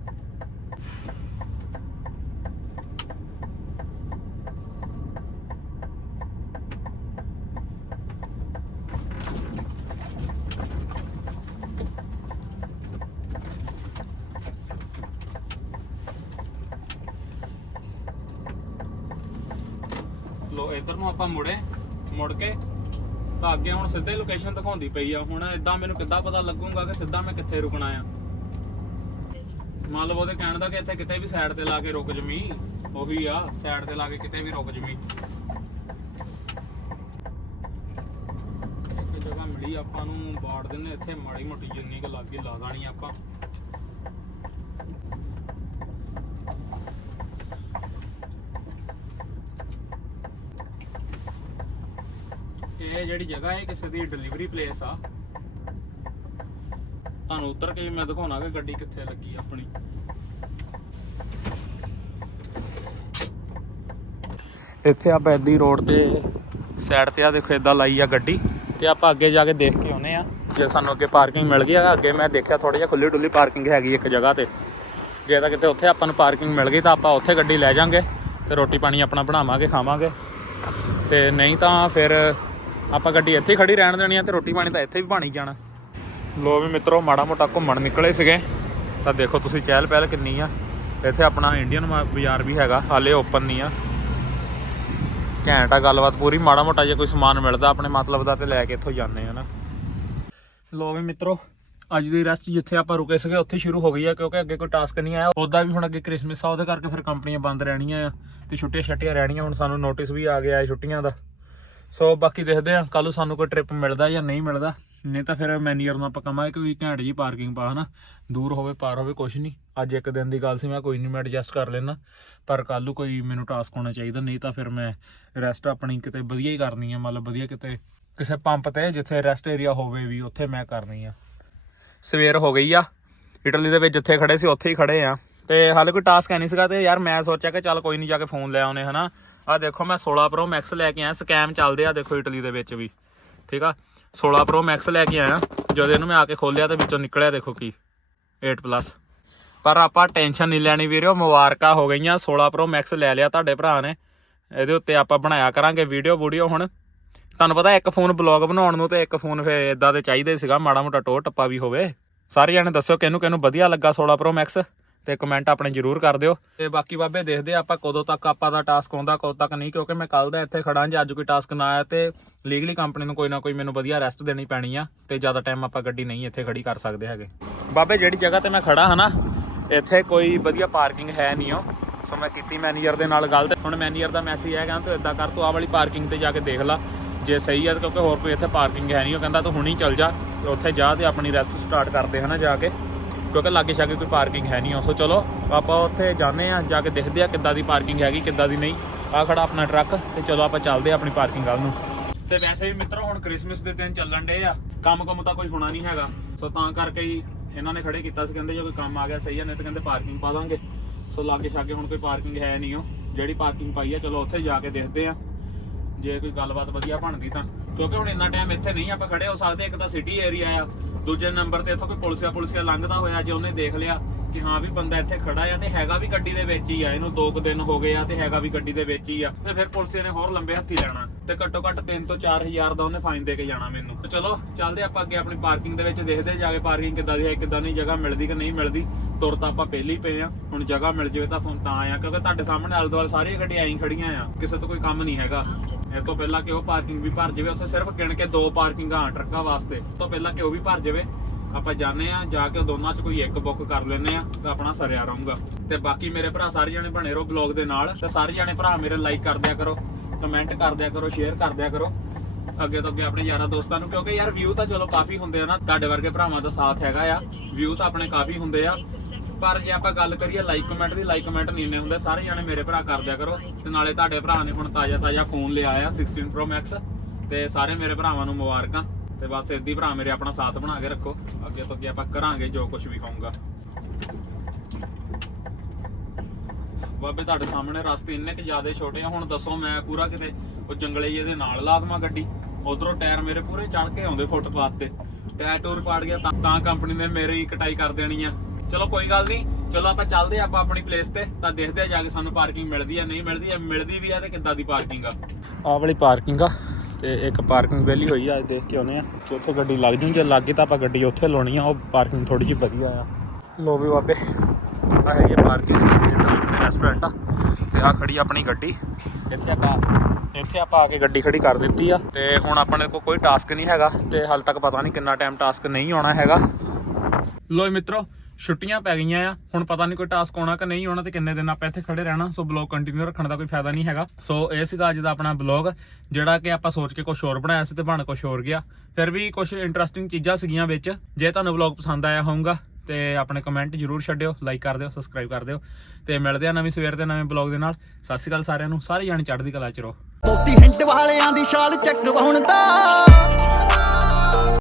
ਲੋ, ਇਧਰ ਨੂੰ ਆਪਾਂ ਮੁੜੇ, ਮੁੜ ਕੇ ਤਾਂ ਅੱਗੇ ਹੁਣ ਸਿੱਧੇ ਲੋਕੇਸ਼ਨ ਦਿਖਾਉਂਦੀ ਪਈ ਆ। ਹੁਣ ਇਦਾਂ ਮੈਨੂੰ ਕਿੱਦਾਂ ਪਤਾ ਲੱਗੂਗਾ ਕਿ ਸਿੱਧਾ ਮੈਂ ਕਿੱਥੇ ਰੁਕਣਾ ਆ? ਮੰਨ ਲਓ ਉਹਦੇ ਕਹਿਣ ਦਾ ਕਿ ਇੱਥੇ ਕਿਤੇ ਵੀ ਸਾਈਡ ਤੇ ਲਾ ਕੇ ਰੁਕ ਜਮੀ। ਉਹੀ ਆ ਸਾਈਡ ਤੇ ਲਾ ਕੇ ਕਿਤੇ ਵੀ ਰੁਕ ਜਮੀ। ਇੱਕ ਜਗ੍ਹਾ ਮਿਲੀ ਆਪਾਂ ਨੂੰ ਬਾੜ ਦਿੰਨੇ ਇੱਥੇ ਮਾੜੀ ਮੋਟੀ ਜਿੰਨੀ ਕੁ ਲੱਗ ਲਾ ਦੇਣੀ ਆਪਾਂ। ਇਹ ਜਿਹੜੀ ਜਗ੍ਹਾ ਹੈ ਕਿਸੇ ਦੀ ਡਿਲੀਵਰੀ ਪਲੇਸ ਆ। ਤੁਹਾਨੂੰ ਉਤਰ ਕੇ ਮੈਂ ਦਿਖਾਉਣਾ ਕਿ ਗੱਡੀ ਕਿੱਥੇ ਲੱਗੀ ਆਪਣੀ। ਇੱਥੇ ਆਪਾਂ ਐਦੀ ਰੋਡ ਤੇ ਸਾਈਡ ਤੇ ਆ ਦੇਖੋ ਇਦਾਂ ਲਾਈ ਆ ਗੱਡੀ ਤੇ ਆਪਾਂ ਅੱਗੇ ਜਾ ਕੇ ਦੇਖ ਕੇ ਆਉਨੇ ਆ। ਜੇ ਸਾਨੂੰ ਅੱਗੇ ਪਾਰਕਿੰਗ ਮਿਲ ਗਈ ਆ, ਅੱਗੇ ਮੈਂ ਦੇਖਿਆ ਥੋੜੀ ਜਿਹਾ ਖੁੱਲੀ ਡੁੱਲੀ ਪਾਰਕਿੰਗ ਹੈਗੀ ਇੱਕ ਜਗ੍ਹਾ ਤੇ। ਜੇ ਤਾਂ ਕਿਤੇ ਉੱਥੇ ਆਪਾਂ ਨੂੰ ਪਾਰਕਿੰਗ ਮਿਲ ਗਈ ਤਾਂ ਆਪਾਂ ਉੱਥੇ ਗੱਡੀ ਲੈ ਜਾਾਂਗੇ ਤੇ ਰੋਟੀ ਪਾਣੀ ਆਪਣਾ ਬਣਾਵਾਂਗੇ, ਖਾਵਾਂਗੇ। ਤੇ ਨਹੀਂ ਤਾਂ ਫਿਰ ਆਪਾਂ ਗੱਡੀ ਇੱਥੇ ਹੀ ਖੜੀ ਰਹਿਣ ਦੇਣੀ ਆ ਤੇ ਰੋਟੀ ਪਾਣੀ ਤਾਂ ਇੱਥੇ ਵੀ ਬਣੀ ਜਾਣਾ। ਲੋ ਵੀ ਮਿੱਤਰੋ, ਮਾੜਾ ਮੋਟਾ ਘੁੰਮਣ ਨਿਕਲੇ ਸੀਗੇ। ਤਾਂ ਦੇਖੋ ਤੁਸੀਂ ਚਹਿਲ ਪਹਿਲ ਕਿੰਨੀ ਆ। ਇੱਥੇ ਆਪਣਾ ਇੰਡੀਅਨ ਬਾਜ਼ਾਰ ਵੀ ਹੈਗਾ, ਹਾਲੇ ਓਪਨ ਨਹੀਂ ਆ। ਘੈਂਟ ਆ ਗੱਲਬਾਤ ਪੂਰੀ, ਮਾੜਾ ਮੋਟਾ ਜੇ ਕੋਈ ਸਮਾਨ ਮਿਲਦਾ ਆਪਣੇ ਮਤਲਬ ਦਾ ਤੇ ਲੈ ਕੇ ਇੱਥੋਂ ਜਾਂਦੇ ਆ ਨਾ। ਲੋ ਵੀ ਮਿੱਤਰੋ, ਅੱਜ ਦੀ ਰੈਸਟ ਜਿੱਥੇ ਆਪਾਂ ਰੁਕੇ ਸੀਗੇ, ਉੱਥੇ ਸ਼ੁਰੂ ਹੋ ਗਈ ਆ, ਕਿਉਂਕਿ ਅੱਗੇ ਕੋਈ ਟਾਸਕ ਨਹੀਂ ਆਇਆ। ਉਹਦਾ ਵੀ ਹੁਣ ਅੱਗੇ ਕ੍ਰਿਸਮਸ ਆ, ਉਹਦੇ ਕਰਕੇ ਫਿਰ ਕੰਪਨੀਆਂ ਬੰਦ ਰਹਿਣੀਆਂ ਆ ਤੇ ਛੁੱਟੀਆਂ ਛੱਟੀਆਂ ਰਹਿਣੀਆਂ, ਹੁਣ ਸਾਨੂੰ ਨੋਟਿਸ ਵੀ ਆ ਗਿਆ ਹੈ ਛੁੱਟੀਆਂ ਦਾ। ਸੋ ਬਾਕੀ ਦੇਖਦੇ ਆ ਕੱਲ ਨੂੰ ਸਾਨੂੰ ਕੋਈ ਟ੍ਰਿਪ ਮਿਲਦਾ ਜਾਂ ਨਹੀਂ ਮਿਲਦਾ। ਨਹੀਂ ਤਾਂ ਫਿਰ ਮੈਨੀਅਰ ਨੂੰ ਆਪਾਂ ਕਹਾਂਗੇ ਕੋਈ ਘੈਂਟ ਜੀ ਪਾਰਕਿੰਗ ਪਾ, ਹਨਾ। ਦੂਰ ਹੋਵੇ, ਪਾਰ ਹੋਵੇ, ਕੁਛ ਨਹੀਂ। ਅੱਜ ਇੱਕ ਦਿਨ ਦੀ ਗੱਲ ਸੀ, ਮੈਂ ਕੋਈ ਨਹੀਂ, ਮੈਂ ਐਡਜਸਟ ਕਰ ਲੈਣਾ ਪਰ ਕੱਲ ਨੂੰ ਕੋਈ ਮੈਨੂੰ ਟਾਸਕ ਹੋਣਾ ਚਾਹੀਦਾ, ਨਹੀਂ ਤਾਂ ਫਿਰ ਮੈਂ ਰੈਸਟ ਆਪਣੀ ਕਿਤੇ ਵਧੀਆ ਹੀ ਕਰਨੀ ਆ, ਮਤਲਬ ਵਧੀਆ ਕਿਤੇ ਕਿਸੇ ਪੰਪ ਤੇ, ਜਿੱਥੇ ਰੈਸਟ ਏਰੀਆ ਹੋਵੇ ਵੀ, ਉੱਥੇ ਮੈਂ ਕਰਨੀ ਆ। ਸਵੇਰ ਹੋ ਗਈ ਆ, ਇਟਲੀ ਦੇ ਵਿੱਚ ਜਿੱਥੇ ਖੜੇ ਸੀ, ਉੱਥੇ ਹੀ ਖੜੇ ਆ। ਤੇ ਹਾਲੇ ਕੋਈ ਟਾਸਕ ਹੈ ਨਹੀਂ ਸੀਗਾ, ਤੇ ਯਾਰ ਮੈਂ ਸੋਚਿਆ ਕਿ ਚੱਲ ਕੋਈ ਨਹੀਂ, ਜਾ ਕੇ ਫੋਨ ਲੈ ਆਉਨੇ ਹਨਾ। ਆ ਦੇਖੋ ਮੈਂ 16 ਪ੍ਰੋ ਮੈਕਸ ਲੈ ਕੇ ਆਇਆ ਸਕੈਮ ਚੱਲਦੇ ਆ ਦੇਖੋ ਇਟਲੀ ਦੇ ਵਿੱਚ ਵੀ। ਠੀਕ ਆ? 16 ਪ੍ਰੋ ਮੈਕਸ ਲੈ ਕੇ ਆਇਆ, ਜਦੋਂ ਇਹਨੂੰ ਮੈਂ ਆ ਕੇ ਖੋਲਿਆ ਤੇ ਵਿੱਚੋਂ ਨਿਕਲਿਆ ਦੇਖੋ ਕੀ 8 ਪਲੱਸ ਪਰ ਆਪਾਂ ਟੈਨਸ਼ਨ ਨਹੀਂ ਲੈਣੀ ਵੀਰੋ, ਮੁਬਾਰਕਾਂ ਹੋ ਗਈਆਂ 16 ਪ੍ਰੋ ਮੈਕਸ ਲੈ ਲਿਆ ਤੁਹਾਡੇ ਭਰਾ ਨੇ। ਇਹਦੇ ਉੱਤੇ ਆਪਾਂ ਬਣਾਇਆ ਕਰਾਂਗੇ ਵੀਡੀਓ ਵੀਡੀਓ ਹੁਣ। ਤੁਹਾਨੂੰ ਪਤਾ ਇੱਕ ਫੋਨ ਬਲੌਗ ਬਣਾਉਣ ਨੂੰ ਤੇ ਇੱਕ ਫੋਨ ਫੇ ਇਦਾਂ ਦੇ ਚਾਹੀਦੇ ਸੀਗਾ, ਮਾੜਾ ਮੋਟਾ ਟੋਰ ਟੱਪਾ ਵੀ ਹੋਵੇ। ਸਾਰੇ ਜਣੇ ਦੱਸਿਓ ਕਿਹਨੂੰ ਕਿਹਨੂੰ ਵਧੀਆ ਲੱਗਾ 16 ਪ੍ਰੋ ਮੈਕਸ ਤੇ ਕਮੈਂਟ ਆਪਣੇ ਜਰੂਰ ਕਰ ਦਿਓ। ਤੇ ਬਾਕੀ ਬਾਬੇ ਦੇਖਦੇ ਆ ਆਪਾਂ ਕਦੋਂ ਤੱਕ ਆਪਾਂ ਦਾ ਟਾਸਕ ਆਉਂਦਾ, ਕਦੋਂ ਤੱਕ ਨਹੀਂ, ਕਿਉਂਕਿ ਮੈਂ ਕੱਲ ਦਾ ਇੱਥੇ ਖੜਾ ਜੇ ਅੱਜ ਕੋਈ ਟਾਸਕ ਨਾ ਆਇਆ ਤੇ ਲੀਗਲੀ ਕੰਪਨੀ ਨੂੰ ਕੋਈ ਨਾ ਕੋਈ ਮੈਨੂੰ ਵਧੀਆ ਰੈਸਟ ਦੇਣੀ ਪੈਣੀ ਆ ਤੇ ਜ਼ਿਆਦਾ ਟਾਈਮ ਆਪਾਂ ਗੱਡੀ ਨਹੀਂ ਇੱਥੇ ਖੜੀ ਕਰ ਸਕਦੇ ਹੈਗੇ। ਬਾਬੇ ਜਿਹੜੀ ਜਗ੍ਹਾ ਤੇ ਮੈਂ ਖੜਾ ਹਾਂ ਨਾ ਇੱਥੇ ਕੋਈ ਵਧੀਆ ਪਾਰਕਿੰਗ ਹੈ ਨਹੀਂ ਉਹ। ਸੋ ਮੈਂ ਕੀਤੀ ਮੈਨੇਜਰ ਦੇ ਨਾਲ ਗੱਲ ਤੇ, ਹੁਣ ਮੈਨੇਜਰ ਦਾ ਮੈਸੇਜ ਆਇਆ ਕਹਿੰਦਾ ਤੂੰ ਇਦਾਂ ਕਰ, ਤੂੰ ਆ ਵਾਲੀ ਪਾਰਕਿੰਗ ਤੇ ਜਾ ਕੇ ਦੇਖ ਲੈ, ਜੇ ਸਹੀ ਆ ਤਾਂ ਕਿਉਂਕਿ ਹੋਰ ਕੋਈ ਇੱਥੇ ਪਾਰਕਿੰਗ ਹੈ ਨਹੀਂ, ਉਹ ਕਹਿੰਦਾ ਤੂੰ ਹੁਣੀ ਚੱਲ ਜਾ, ਉੱਥੇ ਜਾ ਤੇ ਆਪਣੀ ਰੈਸਟ ਸਟਾਰਟ ਕਰਦੇ ਹਨਾ ਜਾ ਕੇ। ਕਿਉਂਕਿ ਲਾਗੇ ਛਾਗੇ ਕੋਈ ਪਾਰਕਿੰਗ ਹੈ ਨਹੀਂ ਸੋ ਚਲੋ, ਆਪਾਂ ਉੱਥੇ ਜਾਂਦੇ ਆ ਜਾ ਕੇ ਦੇਖਦੇ ਆ ਕਿੱਦਾਂ ਦੀ ਪਾਰਕਿੰਗ ਹੈਗੀ, ਕਿੱਦਾਂ ਦੀ ਨਹੀਂ। ਆ ਖੜਾ ਆਪਣਾ ਟਰੱਕ ਤੇ ਚਲੋ ਆਪਾਂ ਚੱਲਦੇ ਆ ਆਪਣੀ ਪਾਰਕਿੰਗ ਵੱਲ ਨੂੰ। ਤੇ ਵੈਸੇ ਵੀ ਮਿੱਤਰੋ, ਹੁਣ ਕ੍ਰਿਸਮਸ ਦੇ ਦਿਨ ਚੱਲਣ ਡੇ ਆ। ਕੰਮ ਕੰਮ ਤਾਂ ਕੋਈ ਹੋਣਾ ਨਹੀਂ ਹੈਗਾ। ਸੋ ਤਾਂ ਕਰਕੇ ਹੀ ਇਹਨਾਂ ਨੇ ਖੜੇ ਕੀਤਾ ਸੀ, ਕਹਿੰਦੇ ਜੇ ਕੋਈ ਕੰਮ ਆ ਗਿਆ ਸਹੀ ਆ, ਨਹੀਂ ਤਾਂ ਕਹਿੰਦੇ ਪਾਰਕਿੰਗ ਪਾ ਦਾਂਗੇ। ਸੋ ਲਾਗੇ ਛਾਗੇ ਹੁਣ ਕੋਈ ਪਾਰਕਿੰਗ ਹੈ ਨਹੀਂ ਉਹ। ਜਿਹੜੀ ਪਾਰਕਿੰਗ ਪਾਈ ਆ, ਚਲੋ ਉੱਥੇ ਜਾ ਕੇ ਦੇਖਦੇ ਆ ਜੇ ਕੋਈ ਗੱਲਬਾਤ ਵਧੀਆ ਬਣਦੀ ਤਾਂ। ਕਿਉਂਕਿ ਹੁਣ ਇੰਨਾ ਟਾਈਮ ਇੱਥੇ ਨਹੀਂ ਆਪਾਂ ਖੜੇ, ਹੋ ਸਕਦੇ, ਇੱਕ ਤਾਂ ਸਿਟੀ ਏਰੀਆ ਆ। ਦੂਜੇ ਨੰਬਰ ਤੇ ਇੱਥੋਂ ਕੋਈ ਪੁਲਿਸਿਆ ਪੁਲਿਸਿਆ ਲੰਘਦਾ ਹੋਇਆ ਜੇ ਉਹਨੇ ਦੇਖ ਲਿਆ ਕਿ ਹਾਂ ਵੀ ਬੰਦਾ ਇੱਥੇ ਖੜਾ ਆ ਤੇ ਹੈਗਾ ਵੀ ਗੱਡੀ ਦੇ ਵਿੱਚ ਹੀ ਆ, ਇਹਨੂੰ 2 ਕੁ ਦਿਨ ਹੋ ਗਏ ਆ ਤੇ ਹੈਗਾ ਵੀ ਗੱਡੀ ਦੇ ਵਿੱਚ ਹੀ ਆ, ਤੇ ਫਿਰ ਪੁਲਿਸਿਆ ਨੇ ਹੋਰ ਲੰਬੇ ਹੱਥੀ ਲੈਣਾ ਤੇ ਘੱਟੋ ਘੱਟ 3 ਤੋਂ 4000 ਦਾ ਉਹਨੇ ਫਾਈਨ ਦੇ ਕੇ ਜਾਣਾ ਮੈਨੂੰ। ਤੇ ਚਲੋ, ਚੱਲਦੇ ਆਪਾਂ ਅੱਗੇ ਆਪਣੀ ਪਾਰਕਿੰਗ ਦੇ ਵਿੱਚ ਦੇਖਦੇ ਜਾ ਕੇ ਪਾਰਕਿੰਗ ਕਿੱਦਾਂ ਦੀ ਹੈ, ਕਿੱਦਾਂ ਨਹੀਂ ਜਗ੍ਹਾ ਮਿਲਦੀ ਕਿ ਨਹੀਂ ਮਿਲਦੀ। ਤੁਰ ਤਾਂ ਆਪਾਂ ਪਹਿਲੇ ਪਏ ਆ, ਹੁਣ ਜਗ੍ਹਾ ਮਿਲ ਜਾਵੇ ਤਾਂ ਫੋਨ ਤਾਂ ਆ ਕਿਉਂਕਿ ਤੁਹਾਡੇ ਸਾਹਮਣੇ ਆਲੇ ਦੁਆਲੇ ਸਾਰੀਆਂ ਗੱਡੀਆਂ ਐਂ ਖੜੀਆਂ ਆ, ਕਿਸੇ ਤੋਂ ਕੋਈ ਕੰਮ ਨਹੀਂ ਹੈਗਾ। ਇਹ ਤੋਂ ਪਹਿਲਾਂ ਕਿ ਉਹ ਪਾਰਕਿੰਗ ਵੀ ਭਰ ਜਾਵੇ, ਉੱਥੇ ਸਿਰਫ ਗਿਣ ਕੇ ਦੋ ਪਾਰਕਿੰਗਾਂ ਆ ਟਰੱਕਾਂ ਵਾਸਤੇ। ਤੋਂ ਪਹਿਲਾਂ ਕਿ ਉਹ ਵੀ ਭਰ ਜਾਵੇ, ਆਪਾਂ ਜਾਣੇ ਆ, ਜਾ ਕੇ ਦੋਨਾਂ ਚ ਕੋਈ ਇੱਕ ਬੁੱਕ ਕਰ ਲੈਨੇ ਆ, ਤੇ ਆਪਣਾ ਸਰਿਆ ਰਹੂੰਗਾ। ਤੇ ਬਾਕੀ ਮੇਰੇ ਭਰਾ ਸਾਰੇ ਜਣੇ ਬਣੇ ਰਹੋ ਬਲੌਗ ਦੇ ਨਾਲ, ਤੇ ਸਾਰੇ ਜਣੇ ਭਰਾ ਮੇਰੇ ਲਾਈਕ ਕਰ ਦਿਆ ਕਰੋ ਕਮੈਂਟ ਕਰ ਦਿਆ ਕਰੋ ਸ਼ੇਅਰ ਕਰ ਦਿਆ ਕਰੋ। ਅੱਗੇ ਤੋਂ ਅੱਗੇ ਆਪਣੇ ਯਾਰਾਂ ਦੋਸਤਾਂ ਨੂੰ, ਕਿਉਂਕਿ ਯਾਰ ਵਿਊ ਤਾਂ ਚਲੋ ਕਾਫੀ ਹੁੰਦੇ ਆ ਨਾ, ਤੁਹਾਡੇ ਵਰਗੇ ਭਰਾਵਾਂ ਦਾ ਸਾਥ ਹੈਗਾ ਆ। ਵਿਊ ਤਾਂ ਆਪਣੇ ਕਾਫੀ ਹੁੰਦੇ ਆ। ਪਰ ਜੇ ਆਪਾਂ ਗੱਲ ਕਰੀਏ ਲਾਈਕ ਕਮੈਂਟ ਦੀ ਲਾਈਕ ਕਮੈਂਟ ਨਹੀਂ ਇੰਨੇ ਹੁੰਦੇ, ਸਾਰੇ ਜਾਣੇ ਮੇਰੇ ਭਰਾ ਕਰ ਦਿਆ ਕਰੋ। ਤੇ ਨਾਲੇ ਤੁਹਾਡੇ ਭਰਾ ਨੇ ਹੁਣ ਤਾਜ਼ਾ ਤਾਜ਼ਾ ਫੋਨ ਲਿਆ ਆ 16 Pro Max ਤੇ ਸਾਰੇ ਮੇਰੇ ਭਰਾਵਾਂ ਨੂੰ ਮੁਬਾਰਕਾਂ। ਤੇ ਬਸ ਏਦੀ ਭਰਾ ਮੇਰੇ ਆਪਣਾ ਸਾਥ ਬਣਾ ਕੇ ਰੱਖੋ। ਅੱਗੇ ਤੋਂ ਅੱਗੇ ਆਪਾਂ ਕਰਾਂਗੇ ਜੋ ਕੁਝ ਵੀ ਹੋਊਗਾ। ਬਾਬੇ ਤੁਹਾਡੇ ਸਾਹਮਣੇ ਰਸਤੇ ਇੰਨੇ ਕਿ ਜ਼ਿਆਦਾ ਛੋਟੇ ਆ, ਹੁਣ ਦੱਸੋ ਮੈਂ ਪੂਰਾ ਕਿਤੇ ਉਹ ਜੰਗਲੇ ਜਿਹੇ ਦੇ ਨਾਲ ਲਾ ਦੇਵਾਂ ਗੱਡੀ। ਉਧਰੋਂ ਟਾਇਰ ਮੇਰੇ ਪੂਰੇ ਚੜ ਕੇ ਆਉਂਦੇ ਫੁੱਟਪਾਥ ਤੇ। ਟਾਇਰ ਟੂਰ ਪਾੜ ਗਿਆ ਤਾਂ- ਕੰਪਨੀ ਨੇ ਮੇਰੀ ਕਟਾਈ ਕਰ ਦੇਣੀ ਆ। ਚਲੋ ਕੋਈ ਗੱਲ ਨਹੀਂ, ਚਲੋ ਆਪਾਂ ਚੱਲਦੇ ਆ ਆਪਾਂ ਆਪਣੀ ਪਲੇਸ ਤੇ, ਤਾਂ ਦੇਖਦੇ ਆ ਜਾ ਕੇ ਸਾਨੂੰ ਪਾਰਕਿੰਗ ਮਿਲਦੀ ਆ, ਨਹੀਂ ਮਿਲਦੀ ਆ, ਮਿਲਦੀ ਵੀ ਆ ਤੇ ਕਿੱਦਾਂ ਦੀ ਪਾਰਕਿੰਗ ਆ। ਆਹ ਵਾਲੀ ਪਾਰਕਿੰਗ ਆ, ਤੇ ਇੱਕ ਪਾਰਕਿੰਗ ਵਿਹਲੀ ਹੋਈ ਆ ਦੇਖ ਕੇ ਆਉਨੇ ਆ। ਕਿ ਉੱਥੇ ਗੱਡੀ ਲੱਗ ਜੂ, ਜੇ ਲੱਗ ਗਈ ਤਾਂ ਆਪਾਂ ਗੱਡੀ ਉੱਥੇ ਲਾਉਣੀ ਆ, ਉਹ ਪਾਰਕਿੰਗ ਥੋੜੀ ਜਿਹੀ ਵਧੀਆ ਆ। ਲੋ ਵੀ ਬਾਬੇ ਆ ਹੈਗੀ ਪਾਰਕਿੰਗ ਰੈਸਟੋਰੈਂਟ ਆ। ਤੇ ਆ ਖੜੀ ਆਪਣੀ ਗੱਡੀ। ਇੱਥੇ ਆਪਾਂ ਇੱਥੇ ਆਪਾਂ ਆ ਕੇ ਗੱਡੀ ਖੜੀ ਕਰ ਦਿੱਤੀ ਆ। ਤੇ ਹੁਣ ਆਪਣੇ ਕੋਲ ਕੋਈ ਟਾਸਕ ਨਹੀਂ ਹੈਗਾ। ਤੇ ਹਾਲ ਤੱਕ ਪਤਾ ਨਹੀਂ ਕਿੰਨਾ ਟਾਈਮ ਟਾਸਕ ਨਹੀਂ ਆਉਣਾ ਹੈਗਾ। ਲੋ ਮਿੱਤਰੋ, ਛੁੱਟੀਆਂ ਪੈ ਗਈਆਂ ਆ। ਹੁਣ ਪਤਾ ਨਹੀਂ ਕੋਈ ਟਾਸਕ ਆਉਣਾ ਕਿ ਨਹੀਂ ਆਉਣਾ ਤੇ ਕਿੰਨੇ ਦਿਨ ਆਪਾਂ ਇੱਥੇ ਖੜੇ ਰਹਿਣਾ। ਸੋ ਬਲੌਗ ਕੰਟੀਨਿਊ ਰੱਖਣ ਦਾ ਕੋਈ ਫਾਇਦਾ ਨਹੀਂ ਹੈਗਾ। ਸੋ ਇਹ ਸੀਗਾ ਅੱਜ ਦਾ ਆਪਣਾ ਬਲੌਗ ਜਿਹੜਾ ਕਿ ਆਪਾਂ ਸੋਚ ਕੇ ਕੁਝ ਹੋਰ ਬਣਾਇਆ ਸੀ ਤੇ ਬਣ ਕੁਝ ਹੋਰ ਗਿਆ। ਫਿਰ ਵੀ ਕੁਝ ਇੰਟਰਸਟਿੰਗ ਚੀਜ਼ਾਂ ਸੀਗੀਆਂ ਵਿੱਚ। ਜੇ ਤੁਹਾਨੂੰ ਬਲੌਗ ਪਸੰਦ ਆਇਆ ਹੋਊਗਾ ਤੇ ਆਪਣੇ ਕਮੈਂਟ ਜਰੂਰ ਛੱਡਿਓ ਲਾਈਕ ਕਰ ਦਿਓ ਸਬਸਕ੍ਰਾਈਬ ਕਰ ਦਿਓ ਤੇ ਮਿਲਦੇ ਆ ਨਵੀਂ ਸਵੇਰ ਦੇ ਨਵੇਂ ਬਲੌਗ ਦੇ ਨਾਲ। ਸਤਿ ਸ਼੍ਰੀ ਅਕਾਲ ਸਾਰਿਆਂ ਨੂੰ, ਸਾਰੇ ਜਾਣੇ ਚੜ੍ਹਦੀ ਕਲਾ ਚ ਰਹੋ। ਮੋਤੀ ਹਿੰਟ ਵਾਲਿਆਂ ਦੀ ਛਾਲ ਚੱਕ ਵਾਉਣ ਦਾ।